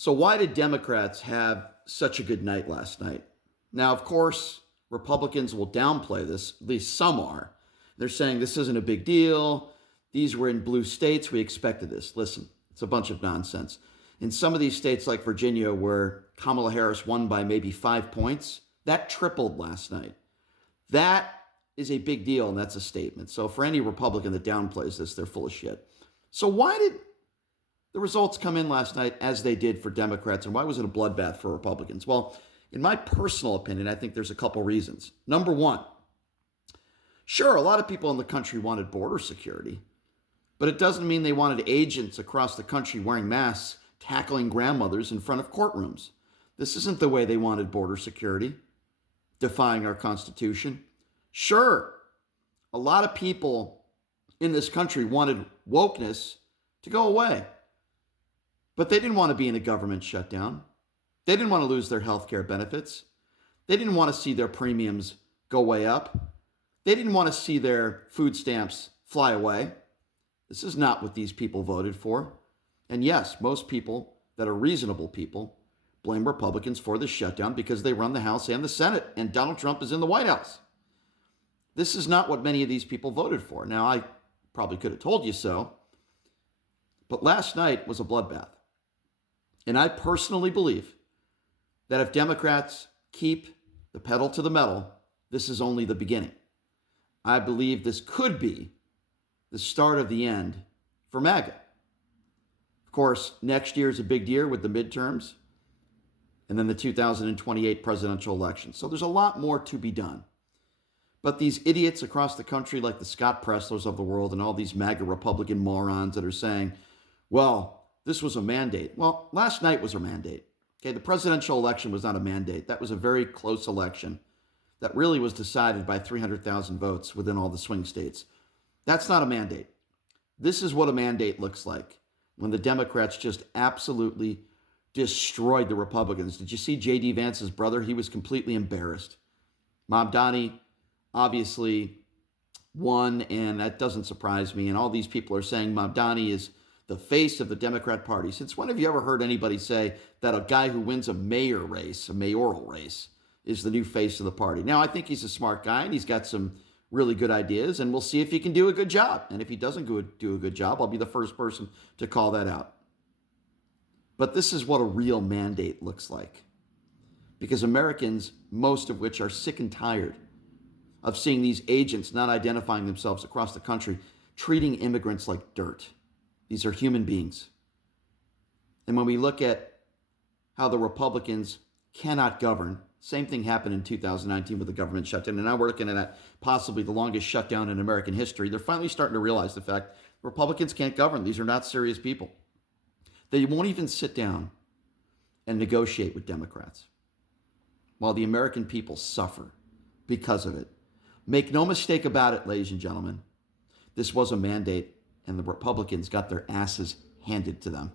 So, why did Democrats have such a good night last night? Now, of course, Republicans will downplay this, at least some are. They're saying this isn't a big deal. These were in blue states. We expected this. Listen, it's a bunch of nonsense. In some of these states, like Virginia, where Kamala Harris won by maybe 5 points, that tripled last night. That is a big deal, and that's a statement. So, for any Republican that downplays this, they're full of shit. So, why did the results come in last night as they did for Democrats, and why was it a bloodbath for Republicans? Well, in my personal opinion, I think there's a couple reasons. Number one, sure, a lot of people in the country wanted border security, but it doesn't mean they wanted agents across the country wearing masks, tackling grandmothers in front of courtrooms. This isn't the way they wanted border security, defying our Constitution. Sure, a lot of people in this country wanted wokeness to go away. But they didn't want to be in a government shutdown. They didn't want to lose their health care benefits. They didn't want to see their premiums go way up. They didn't want to see their food stamps fly away. This is not what these people voted for. And yes, most people that are reasonable people blame Republicans for this shutdown because they run the House and the Senate, and Donald Trump is in the White House. This is not what many of these people voted for. Now, I probably could have told you so, but last night was a bloodbath. And I personally believe that if Democrats keep the pedal to the metal, this is only the beginning. I believe this could be the start of the end for MAGA. Of course, next year is a big year with the midterms and then the 2028 presidential election. So there's a lot more to be done. But these idiots across the country like the Scott Presslers of the world and all these MAGA Republican morons that are saying, well, this was a mandate. Well, last night was a mandate. Okay, the presidential election was not a mandate. That was a very close election that really was decided by 300,000 votes within all the swing states. That's not a mandate. This is what a mandate looks like when the Democrats just absolutely destroyed the Republicans. Did you see J.D. Vance's brother? He was completely embarrassed. Mamdani obviously won, and that doesn't surprise me. And all these people are saying Mamdani is the face of the Democrat Party. Since when have you ever heard anybody say that a guy who wins a mayoral race, is the new face of the party? Now, I think he's a smart guy, and he's got some really good ideas, and we'll see if he can do a good job. And if he doesn't do a good job, I'll be the first person to call that out. But this is what a real mandate looks like. Because Americans, most of which are sick and tired of seeing these agents not identifying themselves across the country, treating immigrants like dirt. These are human beings. And when we look at how the Republicans cannot govern, same thing happened in 2019 with the government shutdown, and now we're looking at possibly the longest shutdown in American history. They're finally starting to realize the fact Republicans can't govern. These are not serious people. They won't even sit down and negotiate with Democrats, while the American people suffer because of it. Make no mistake about it, ladies and gentlemen. This was a mandate, and the Republicans got their asses handed to them.